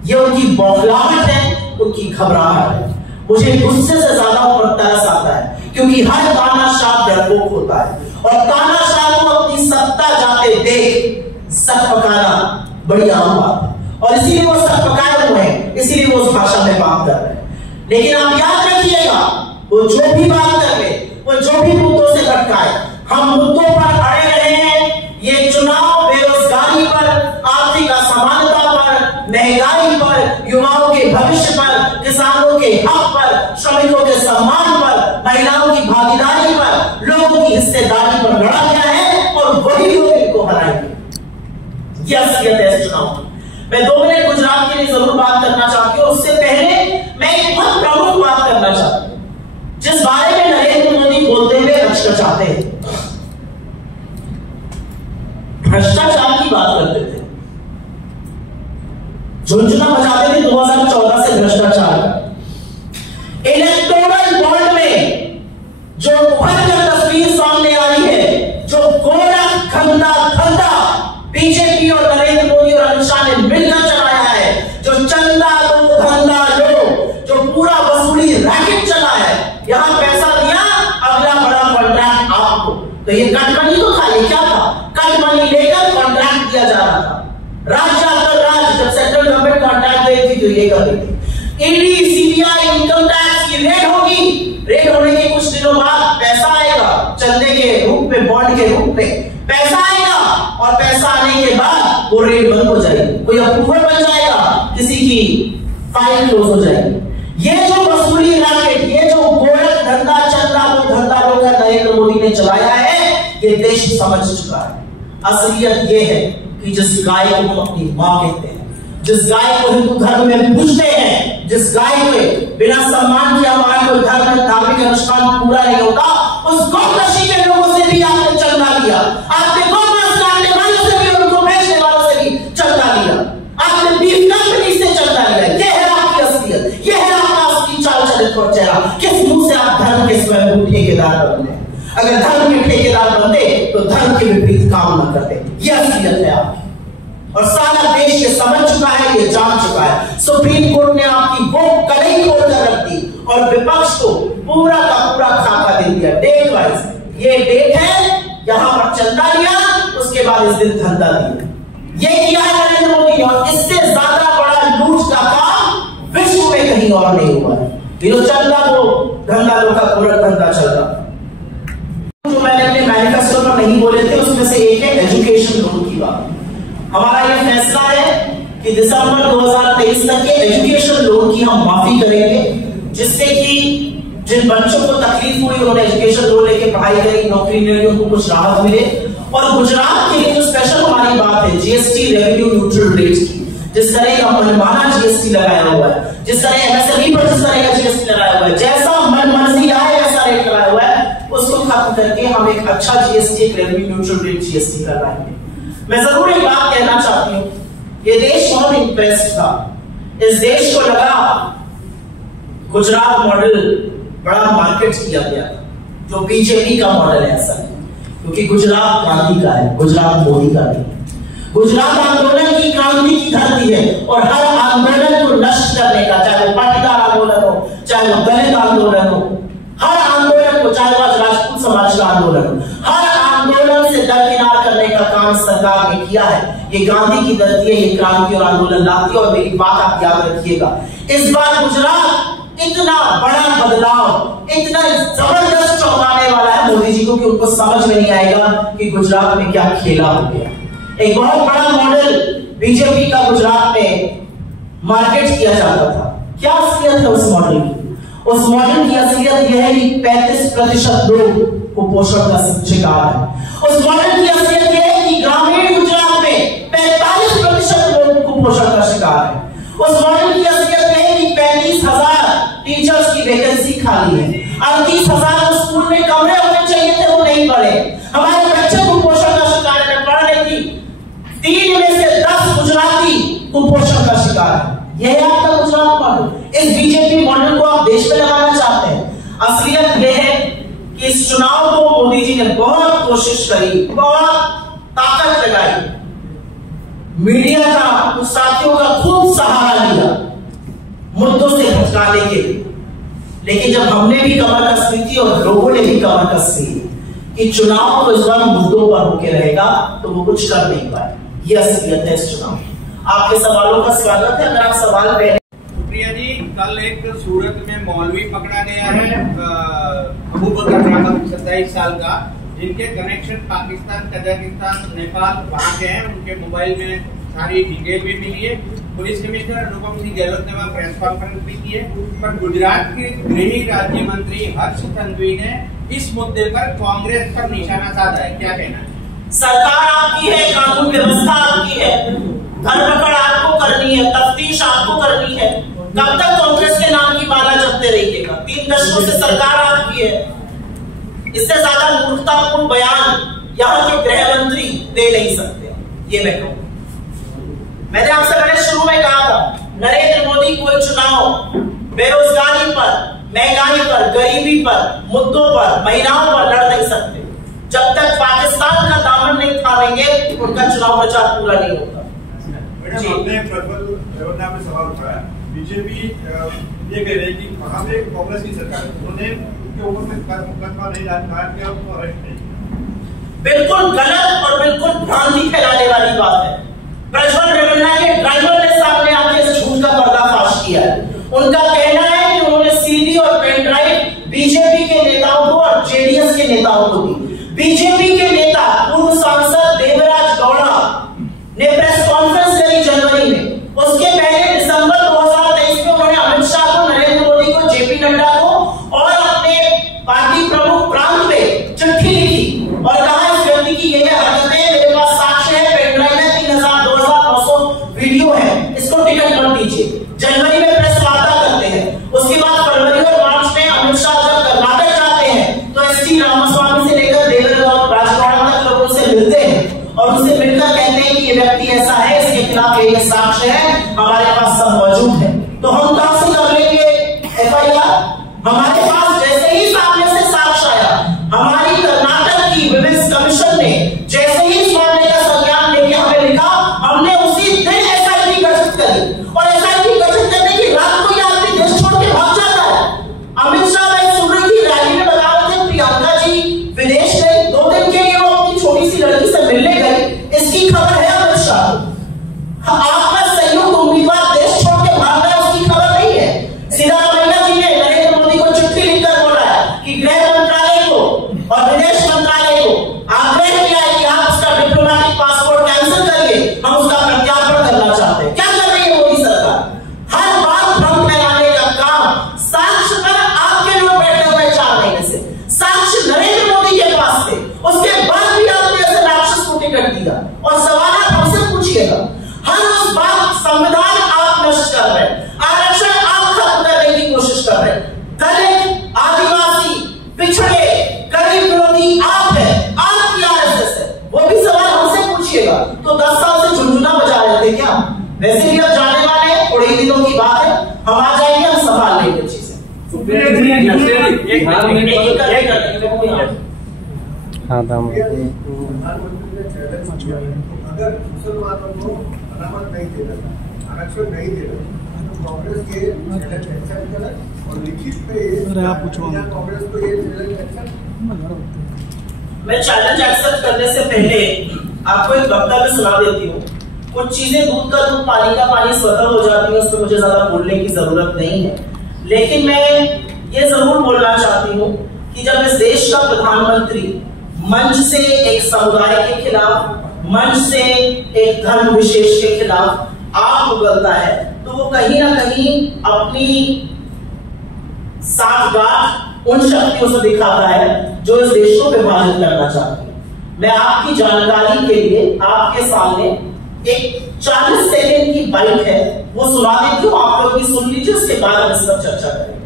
ये उनकी बौखलाहट है, उनकी घबराहट है। मुझे गुस्से से ज्यादा ऊपर तरस आता है क्योंकि हर तानाशाह डरपोक होता है और तानाशाह को अपनी सत्ता जाते देख सक पकाना बड़ी आम बात है और इसीलिए वो सक पकाए हुए हैं, इसीलिए वो उस भाषा में बात कर रहे हैं। लेकिन आप याद रखिएगा, वो जो भी बात कर रहे, वो जो भी मुद्दों से भटकाए, हम मुद्दों पर अड़े रहे हैं। ये चुनाव बेरोजगारी पर, आर्थिक असमानता पर, महंगाई पर, युवाओं के भविष्य पर, किसानों के हक पर, श्रमिकों के सम्मान पर, महिलाओं की भागीदारी पर, लोगों की हिस्सेदारी पर लड़ा गया है और वही लोग इनको हराएंगे। यह असलियत है इस चुनाव। मैं 2 मिनट गुजरात के लिए जरूर बात करना चाहती हूँ। उससे पहले मैं एक बहुत प्रमुख बात करना चाहती हूँ जिस बारे में नरेंद्र मोदी बोलते हुए चाहते हैं। भ्रष्टाचार की बात करते थे, झुंझुना बजाते थे 2014 से भ्रष्टाचार का। इलेक्टोरल बॉन्ड में जो उभरकर तस्वीर सामने आई है, जो गोरा गंदा धंधा बीजेपी और नरेंद्र मोदी और अमित शाह ने मिलकर चलाया है, जो चंदा लो धंधा लो, जो पूरा वसूली रैकेट चला है, यहां पैसा दिया, अगला बड़ा कॉन्ट्रैक्ट आपको। तो ये कट मनी तो खाली क्या था? कट मनी लेकर कॉन्ट्रैक्ट दिया जा रहा था। राज्य आकर राज्य जब सेंट्रल गवर्नमेंट कॉन्ट्रैक्ट दे थी तो ये कर रही थी। ईडी, सीबीआई, इनकम टैक्स की रेड होगी, रेड होने के कुछ दिनों बाद पैसा आएगा, चंदे के रूप में, बॉन्ड के रूप में पैसा आएगा और पैसा आने के बाद वो रेड बंद हो जाएगी, कोई अप्रूवल बन जाएगा, किसी की फाइल क्लोज हो जाएगी। ये जो वसूली रैकेट, ये जो गोरख धंधा, चंदा लो धंधा लोग नरेंद्र मोदी ने चलाया है, ये देश समझ चुका है। असलियत ये है कि जिस गाय को हम अपनी मां कहते हैं, जिस गाय को हिंदू धर्म में पूजते हैं, जिस गाय को बिना सम्मान के हमारा कोई धर्म धार्मिक अनुष्ठान पूरा नहीं होता, उस गौवंशी के लोगों से भी आपने चंदा लिया, आपने गौमांस काटने वालों से भी, उनको बेचने वालों से भी चंदा लिया, आपने बीफ कंपनी से चंदा लिया। यह है आपकी असलियत, यह है आपका असली चाल चरित्र और चेहरा। किस मुंह से आप धर्म के स्वयं ठेकेदार बनते? अगर धर्म के ठेकेदार बनते तो धर्म के विपरीत काम न करते। यह असलियत है आपकी, और सारा देश ये समझ चुका है, ये जान चुका है। सुप्रीम कोर्ट ने आपकी वो कलई खोल कर रख दी और विपक्ष को पूरा का पूरा खाका दे दिया डेट वाइज। ये डेट है, यहां पर चंदा लिया, उसके बाद इस दिन धंधा दिया। ये किया है नरेंद्र मोदी ने, और इससे ज्यादा बड़ा लूट का काम विश्व में कहीं और नहीं हुआ है। ये चंदा को धंधा लोग का पूरा धंधा चल रहा। जो मैंने अपने मैनिफेस्टो पर नहीं बोले थे उसमें से एक है एजुकेशन लोन की बात। हमारा यह फैसला है कि दिसंबर 2023 तक के एजुकेशन लोन की हम माफी करेंगे, जिससे कि जिन बच्चों को तकलीफ हुई उन्होंने एजुकेशन लोन लेके पढ़ाई करी, नौकरी नहीं लगी, उनको कुछ राहत मिले। और गुजरात के लिए जो स्पेशल हमारी बात है जीएसटी रेवेन्यू न्यूट्रल रेट की, जिस तरह का मनमाना जीएसटी लगाया हुआ है, जिस तरह एमएसएमई पर जिस तरह का जीएसटी लगाया हुआ है, जैसा मन मर्जी आए वैसा रेट लगाया हुआ है, उसको खत्म करके हम एक अच्छा जीएसटी, एक रेवेन्यू न्यूट्रल रेट जीएसटी कर रहे हैं। मैं जरूर एक बात कहना चाहती हूं, ये देश बहुत इंप्रेस्ड था। इस देश को लगा गुजरात मॉडल बड़ा मार्केट किया गया था, जो बीजेपी का मॉडल है ऐसा, क्योंकि गुजरात गांधी का है, गुजरात मोदी का नहीं। गुजरात आंदोलन की क्रांति की धरती है, और हर आंदोलन को नष्ट करने का, चाहे वो पाटीदार आंदोलन हो, चाहे वो दलित आंदोलन हो, हर आंदोलन को, चाहे वो राजपूत समाज का आंदोलन हो, हर आंदोलन से दरकिनार करने का काम सरकार ने किया है। ये गांधी की धरती है, ये क्रांति और आंदोलन लाती है। और मेरी बात आप याद रखिएगा, इस बार गुजरात इतना बड़ा बदलाव, इतना जबरदस्त चौंकाने वाला है मोदी जी को कि उनको समझ में नहीं आएगा कि गुजरात में क्या खेला हो गया। एक बहुत बड़ा मॉडल बीजेपी का गुजरात में मार्केट किया जाता था। क्या असलियत है उस मॉडल की? उस मॉडल की असलियत यह है कि 35% लोग कुपोषण का शिकार है। उस मॉडल की असलियत यह है कि ग्रामीण गुजरात में 45% लोग कुपोषण का शिकार है। उस मॉडल की असलियत यह है कि 35,000 टीचर्स की वैकेंसी खाली है, 38,000 स्कूल में कमरे होने चाहिए थे, वो नहीं पड़े। हमारे बच्चे कुपोषण का शिकार है। पढ़ रही थी 3 में से 10 गुजराती कुपोषण का शिकार है। यह है आपका गुजरात मॉडल। इस बीजेपी मॉडल को आप देश में लगाना चाहते हैं। असलियत यह है कि इस चुनाव को मोदी जी ने बहुत कोशिश करी, बहुत ताकत लगाई, मीडिया का, कुछ साथियों का खूब सहारा लिया मुद्दों से भटकाने के लिए। लेकिन जब हमने भी कमर कसी थी और लोगों ने भी कमर कसी कि चुनाव तो इस बार मुद्दों पर होके रहेगा, तो वो कुछ कर नहीं पाए। ये असलियत है इस चुनाव। आपके सवालों का स्वागत है। अगर आप सवाल पहले। सुप्रिया जी, कल एक सूरत में मौलवी पकड़ा गया है, अबू बकर राघव 27 साल का, जिनके कनेक्शन पाकिस्तान, कजाकिस्तान, नेपाल वहाँ के हैं। उनके मोबाइल में सारी डिटेल भी मिली है। पुलिस कमिश्नर अनुपम सिंह गहलोत ने वहाँ प्रेस कॉन्फ्रेंस भी की है, पर गुजरात के गृह राज्य मंत्री हर्ष संघवी ने इस मुद्दे पर कांग्रेस पर निशाना साधा है। क्या कहना है? सरकार आपकी है, कानून व्यवस्था आपकी है, धरपकड़ आपको करनी है, तफ्तीश आपको करनी है। कब तक कांग्रेस के नाम की माला जपते रहिएगा? 3 दशकों से सरकार आपकी है। इससे ज्यादा मूर्खतापूर्ण बयान यहाँ के गृह मंत्री दे नहीं सकते। ये मैं कहूँ, मैंने आपसे पहले शुरू में कहा था, नरेंद्र मोदी कोई चुनाव बेरोजगारी पर, महंगाई पर, गरीबी पर, मुद्दों पर, महिलाओं पर लड़ नहीं सकते। जब तक पाकिस्तान का दामन नहीं थामेंगे उनका चुनाव प्रचार पूरा नहीं होगा। मैडम, आपने प्रज्वल रेवन्ना में सवाल उठाया, बीजेपी ये कह रही कि वहां पे कांग्रेस की सरकार है, उन्होंने उनके ऊपर में मुकदमा नहीं डाला कि उनको अरेस्ट नहीं। बिल्कुल गलत और बिल्कुल भ्रांति फैलाने वाली बात है। प्रज्वल रेवन्ना के ड्राइवर ने सामने आके इस झूठ का पर्दाफाश किया है। उनका कहना है कि उन्होंने सीडी और पेन ड्राइव बीजेपी के नेताओं को और जेडीएस के नेताओं को दी। बीजेपी के नेता पूर्व सांसद देवराज गौड़ा ने प्रेस कॉन्फ्रेंस करी जनवरी में। उसके पहले दिसंबर 2023 में उन्होंने अमित शाह को, नरेंद्र मोदी को, जेपी नड्डा को और अपने पार्टी प्रमुख प्रांत में चिट्ठी लिखी और कहा इस व्यक्ति की ये हरकतें, मेरे पास साक्ष्य है, पेन ड्राइव है, 3,900 वीडियो है इसको टिकट मत दीजिए। जनवरी में प्रेस वार्ता करते हैं, उसके बाद फरवरी और मार्च में अमित शाह जब कर्नाटक जाते हैं तो एसटी रामास्वामी से लेकर देवेगौड़ा और राजगौड़ा तक लोगों से मिलते हैं और उनसे मिलकर कहते हैं कि ये व्यक्ति ऐसा है, इसके खिलाफ ये साक्ष्य है, हमारे पास सब मौजूद है। तो हम कहां से कर लेंगे एफआईआर? हमारे पास जैसे ही सामने से साक्ष्य आया, हमारी कर्नाटक की विजिलेंस कमीशन ने जैसे ही इस मामले का संज्ञान लेके हमें लिखा, हमने उसी दिन एसआईटी गठित करी और एसआईटी गठित करने की रात को ये आदमी देश छोड़ के भाग जाता है। अमित शाह मैं सुन रही थी रैली में बता रहे थे प्रियंका जी विदेश गई, 2 दिन के लिए वो अपनी छोटी सी लड़की से मिलने गई, इसकी खबर है अमित शाह। आपका संयुक्त उम्मीदवार देश छोड़ के भाग रहा है, उसकी खबर नहीं है। सिद्धारमैया जी ने नरेंद्र मोदी को चिट्ठी लिखकर बोला है कि गृह मंत्रालय को और विदेश मंत्रालय को आग्रह किया है कि आप उसका डिप्लोमेटिक पासपोर्ट कैंसिल करिए, हम उसका प्रत्यार्पण करना चाहते हैं। क्या कर रही है मोदी सरकार? हर बार भ्रम फैलाने का काम। साक्ष्य पर आपके लोग बैठे हुए 4 महीने से, साक्ष्य नरेंद्र मोदी के पास थे, उसके बाद भी आपने ऐसे राक्षस को टिकट दिया। और सवाल आप हमसे पूछिएगा, हर उस बात संविधान आप नष्ट कर रहे हैं, आरक्षण आप खत्म करने की कोशिश कर रहे हैं, दलित आदिवासी पिछड़े गरीब विरोधी आप हैं, आपकी आरएसएस है, वो भी सवाल हमसे पूछिएगा। तो 10 साल से झुनझुना बजा रहे थे क्या? वैसे भी अब जाने वाले हैं, थोड़े ही दिनों की बात है, हम आ जाएंगे, हम संभाल लेंगे चीजें। अगर मुसलमानों को अनामत नहीं देना, आरक्षण नहीं देना, तो कांग्रेस के एक्सेप्ट करें और लिखित में कांग्रेस को ये मैं चैलेंज एक्सेप्ट करने से पहले आपको एक वक्तव्य सुना देती हूँ। कुछ चीजें दूध का दूध पानी का पानी स्वतः हो जाती है, उसमें मुझे ज्यादा बोलने की जरूरत नहीं है, लेकिन मैं ये जरूर बोलना चाहती हूँ कि जब इस देश का प्रधानमंत्री मंच से एक समुदाय के खिलाफ, मंच से एक धर्म विशेष के खिलाफ आग उगलता है, तो वो कहीं ना कहीं अपनी साठगांठ उन शक्तियों से दिखाता है जो इस देश को विभाजित करना चाहती है। मैं आपकी जानकारी के लिए आपके सामने एक 40 सेकंड की बाइट है, वो सुना देती हूँ, आप लोग भी सुन लीजिए, उसके बाद हम इस पर चर्चा करेंगे।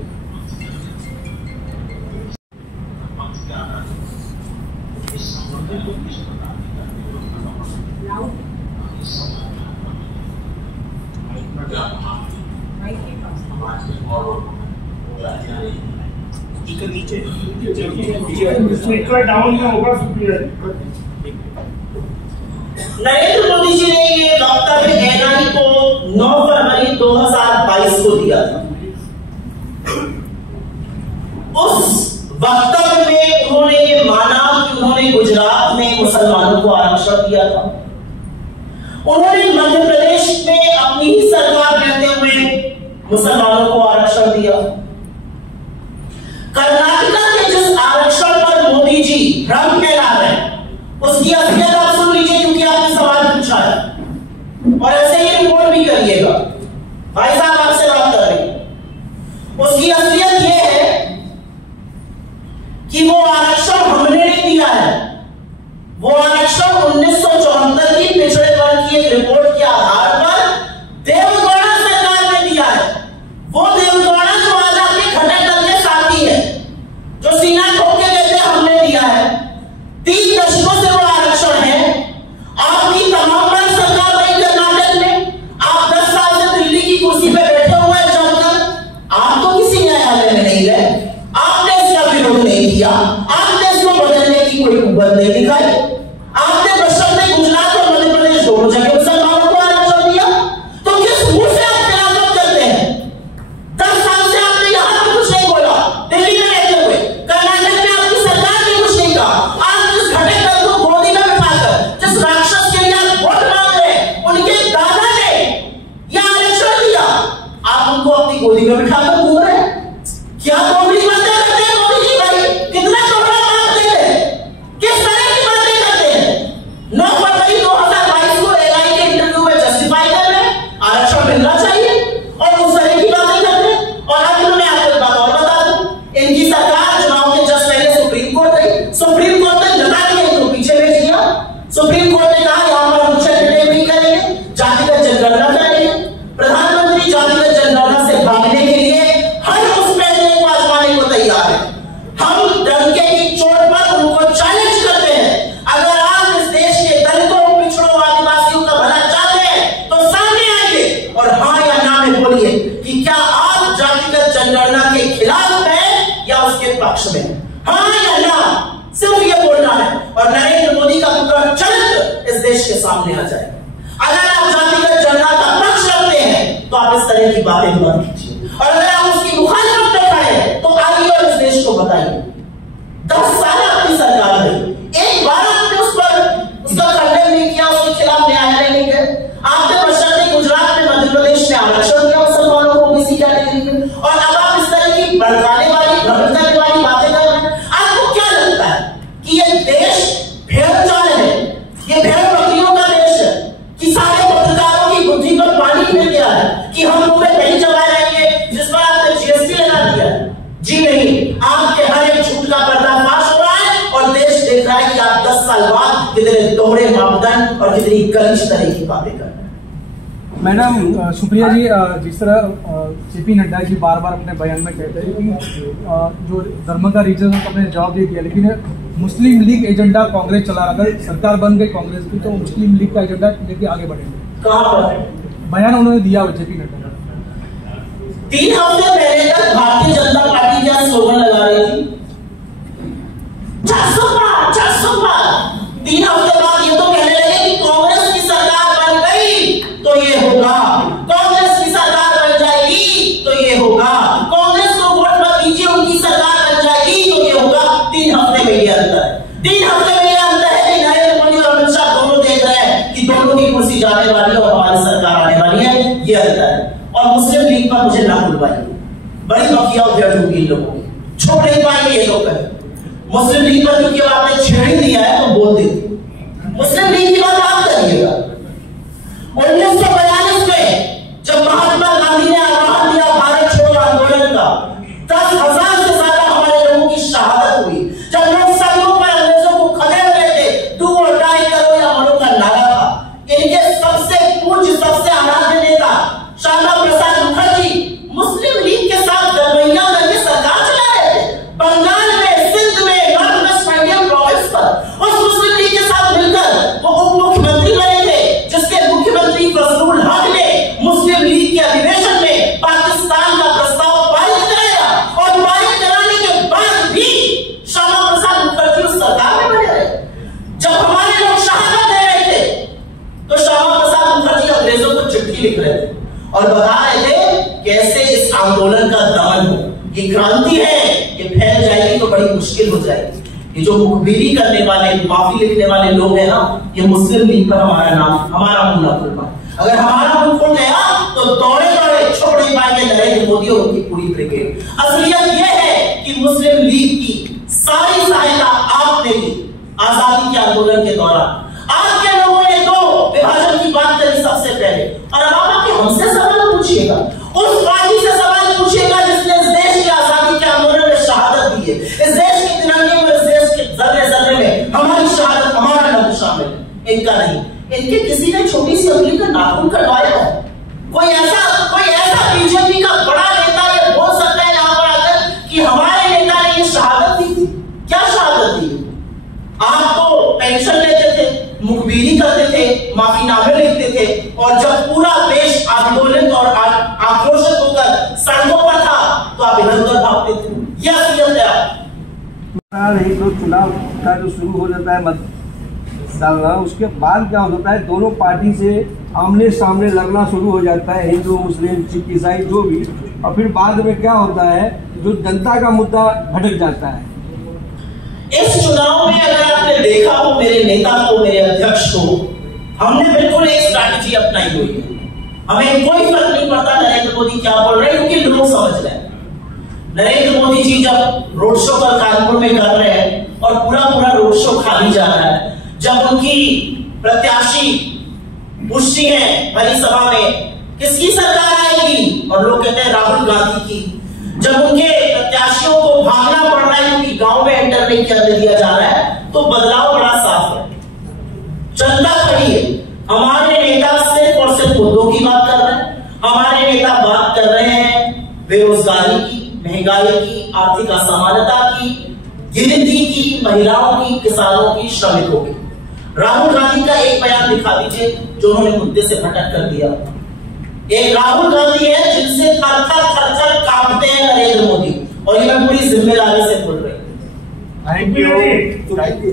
डाउन में होगा। नरेंद्र मोदी जी ने ये वक्तव्य एनआई को 9 फरवरी 2022 को दिया था। उस वक्तव्य में उन्होंने ये माना कि उन्होंने गुजरात में मुसलमानों को आरक्षण दिया था, उन्होंने मध्य प्रदेश में अपनी ही सरकार रहते हुए मुसलमानों को आरक्षण दिया। कर्नाटक के जिस आरक्षण पर मोदी जी भ्रम फैला रहे हैं, उसकी असलियत आप सुन लीजिए, क्योंकि आपने सवाल पूछा है और ऐसे ही रिपोर्ट भी करिएगा। भाई साहब आपसे बात कर रही है, उसकी असलियत यह है कि वो आरक्षण हमने नहीं दिया है, वो आरक्षण 1974 की पिछड़े वर्ग की एक रिपोर्ट के आधार पर देवगौड़ा सरकार ने दिया है। वो देवगौड़ा जो आज आपके खटक दल के साथी है, जो सीना ठोक के कहते हमने दिया है, 3 दशकों से वो आरक्षण है। आपकी तमाम बड़ी सरकार रही कर्नाटक में, आप 10 साल से दिल्ली की कुर्सी पे बैठे हुए हैं जमकर, आप तो किसी न्यायालय में नहीं गए, आपने इसका विरोध नहीं किया, आपने इसको बदलने की कोई कुव्वत नहीं दिखाई। आपने बशर्ते गुजरात और मध्य प्रदेश दोनों जगह मुसलमानों को आरक्षण दिया, तो किस मुंह से आप खिलाफत करते हैं? 10 साल से आपने यहां पर कुछ नहीं बोला, दिल्ली में रहते हुए, कर्नाटक में आपकी सरकार ने कुछ नहीं कहा। आप जिस घटक दल को गोदी में बिठाकर जिस राक्षस के लिए आप वोट मांग रहे हैं, उनके दादा ने यह आरक्षण दिया, आप उनको अपनी गोदी में बिठाकर घूम रहे हैं। क्या दोगली बातें करते हैं मोदी जी? भाई कितना कपड़ा मांगते हैं, किस तरह की बातें करते हैं? 9 फरवरी 2022 को एनआई के इंटरव्यू में जस्टिफाई कर रहे हैं आरक्षण मिलना चाहिए और उस तरह की बातें करते हैं। और अब मैं आपको एक बात और बता दूं, इनकी सरकार चुनाव के जस्ट पहले सुप्रीम कोर्ट गई, सुप्रीम कोर्ट ने लगा दिया, इनको पीछे भेज दिया। सुप्रीम कोर्ट ने कहा यहां पर हम कुछ नहीं करेंगे, जातिगत जनगणना करेंगे, पक्ष में है, हाँ या ना, सिर्फ ये बोलना है और नरेंद्र मोदी का पूरा चरित्र इस देश के सामने आ जाएगा। अगर आप जातिगत जनता का पक्ष रखते हैं तो आप इस तरह की बातें मत कीजिए, और अगर आप उसकी मुखालिफत में खड़े हैं तो आइए और इस देश को बताइए। 10 साल आपकी सरकार रही, एक बार आपने उस पर उसका खंडन नहीं किया, उसके खिलाफ न्यायालय नहीं गए। आपने बशर्ते गुजरात में, मध्य प्रदेश में आरक्षण दिया मुसलमानों को किसी कैटेगरी में, और अब आप इस तरह की भड़काने वाली, भ्रमित करने वाली बातें कर रहे हैं। आपको क्या लगता है कि ये देश भेड़ चाल है, ये भेड़ बकरियों का देश है, कि सारे पत्रकारों की बुद्धि पर पानी फिर गया है कि हम पूरे नहीं चला रहेंगे जिस पर आपने जीएसटी लगा दिया है? जी नहीं, आपके हर एक झूठ का पर्दाफाश हो रहा है और देश देख रहा है कि आप 10 साल बाद कितने दोहरे मापदंड और कितनी गलत तरह की बातें कर रहे हैं। मैडम सुप्रिया जी, जिस तरह जेपी नड्डा जी बार बार अपने बयान में कहते हैं कि जो धर्म का रीजन आपने जवाब दे दिया, लेकिन मुस्लिम लीग एजेंडा कांग्रेस चला, अगर सरकार बन गई कांग्रेस की तो मुस्लिम लीग का एजेंडा लेके आगे बढ़ेंगे। कहां पर बयान उन्होंने दिया जेपी नड्डा। 3 हफ्ते पहले तक भारतीय जनता पार्टी क्या स्लोगन लगा रही थी? 400 पार, 400 पार। 3 हफ्ते बाद ये तो कहने लगे कि कांग्रेस की सरकार बन गई तो ये होगा, कांग्रेस की सरकार बन जाएगी तो ये होगा, कांग्रेस को वोट मत दीजिए, उनकी सरकार बन जाएगी तो ये होगा। 3 हफ्ते में ये अंतर है, 3 हफ्ते में ये अंतर है कि नरेंद्र मोदी और अमित शाह दोनों देख रहे हैं कि दोनों की कुर्सी जाने वाली है और हमारी सरकार आने वाली है, ये अंतर है। और मुस्लिम लीग पर मुझे ना बुलवाइए, बड़ी बकिया उधेड़ होगी इन लोगों की, छोड़ नहीं पाएंगे ये लोग। मुस्लिम लीग पर क्योंकि आपने छेड़ ही दिया है तो बोल देते, मुस्लिम लीग की बात आप करिएगा। 1942 में जब महात्मा गांधी ने आह्वान दिया भारत छोड़ो आंदोलन का, 10,000 से ज्यादा हमारे लोगों की शहादत हुई। जब लोग सड़कों पर अंग्रेजों को खड़े हुए थे, डू और डाई करो या मरो का नारा था। इनके सबसे पूज्य, सबसे आराध्य नेता श्यामा प्रसाद मुखर्जी मुस्लिम लीग के साथ दरमिया करके सरकार चला रहे थे, बंगाल में, सिंध में, नॉर्थ वेस्ट इंडियन प्रोविंस पर। उस मुस्लिम लीग के साथ मिलकर वो उप मुख्यमंत्री बने थे, जिसके मुख्यमंत्री फजलुल हक ने मुस्लिम लीग के अधिवेशन में पाकिस्तान का प्रस्ताव पारित कराया, और पारित कराने के बाद भी श्यामा प्रसाद मुखर्जी उस सरकार में बने रहे। जब हमारे लोग शहादत दे रहे थे तो श्यामा प्रसाद मुखर्जी अंग्रेजों को चिट्ठी लिख रहे थे और बता रहे थे कैसे इस आंदोलन का दमन हो। ये क्रांति है, ये फैल जाएगी तो बड़ी मुश्किल हो जाएगी। ये जो मुखबिरी करने वाले, माफी लिखने वाले लोग हैं ना, ये मुस्लिम लीग पर हमारा मुंह ना खुल पाए। अगर हमारा मुंह खुल गया तो दौड़े दौड़े छोड़ नहीं पाएंगे नरेंद्र मोदी और उनकी पूरी ब्रिगेड। असलियत यह है कि मुस्लिम लीग की सारी सहायता आपने दी आजादी के आंदोलन के दौरान। आपके लोगों ने तो विभाजन की बात करी सबसे पहले, और अब आप हमसे सवाल पूछिएगा, उस पार्टी से सवाल पूछिएगा जिसने इस देश की आजादी के आंदोलन में शहादत दी है। इस देश के तिरंगे में, इस देश के जर्रे जर्रे में हमारी शहादत, हमारा नाम शामिल है, इनका नहीं। इनके किसी ने छोटी सी उंगली का नाखून कटवाया है? कोई ऐसा बीजेपी का बड़ा नेता ये बोल सकता है यहां पर आकर कि हमारे नेता ने ये शहादत दी थी? क्या शहादत दी? आप तो पेंशन लेते थे, मुखबिरी करते थे, माफीनामे लिखते थे, और जब पूरा देश आंदोलित और आक्रोशित होकर सड़कों पर था तो आप इधर उधर भागते थे। यह असलियत है। नहीं तो चुनाव का जो शुरू हो जाता है डालना, उसके बाद क्या होता है, दोनों पार्टी से आमने सामने लड़ना शुरू हो जाता है, हिंदू, मुस्लिम, सिख, ईसाई जो भी, और फिर बाद में क्या होता है, जो जनता का मुद्दा भटक जाता है। इस चुनाव में अगर आपने देखा हो, मेरे नेता को, मेरे अध्यक्ष को, हमने बिल्कुल एक स्ट्रैटेजी अपनाई हुई है। हमें कोई फर्क नहीं पड़ता नरेंद्र मोदी क्या बोल रहे हैं, क्योंकि लोग समझ रहे हैं। नरेंद्र मोदी जी जब रोड शो पर कानपुर में कर रहे हैं और पूरा रोड शो खाली जा रहा है, जब उनकी प्रत्याशी पूछती है भरी सभा में किसकी सरकार आएगी, और लोग कहते हैं राहुल गांधी की। जब उनके प्रत्याशियों को भागना पड़ रहा है क्योंकि गांव में एंटर नहीं करने दिया जा रहा है, तो बदलाव बड़ा साफ है, जनता खड़ी है। हमारे नेता सिर्फ और सिर्फ मुद्दों की बात कर रहे हैं। हमारे नेता बात कर रहे हैं बेरोजगारी की, महंगाई की, आर्थिक असमानता की, गिनती की, महिलाओं की, किसानों की, श्रमिकों की। राहुल गांधी का एक बयान दिखा दीजिए जो उन्होंने मुद्दे से भटक कर दिया। एक राहुल गांधी है जिनसे थर थर कांपते हैं नरेंद्र मोदी, और ये मैं पूरी जिम्मेदारी से बोल रही हूँ। Thank you.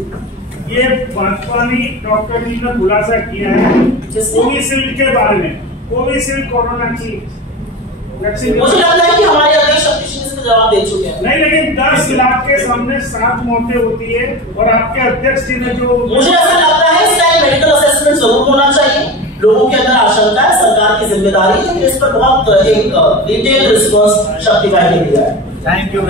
ये भाजपा ने डॉक्टर जी ने खुलासा किया है कोविशील्ड के बारे में, कोविशील्ड कोरोना की वैक्सीन। मुझे लगता है कि हमारे अध्यक्ष शक्ति इसका जवाब दे चुके हैं। नहीं, लेकिन 10 लाख के सामने 7 मौतें होती है और आपके अध्यक्ष जी ने जो, मुझे ऐसा लगता है इसका एक मेडिकल असेसमेंट जरूर होना चाहिए। लोगों के अंदर आशंका है, सरकार की जिम्मेदारी है, लेकिन इस पर बहुत एक डिटेल रिस्पॉन्स शक्ति भाई ने दिया है। Thank you.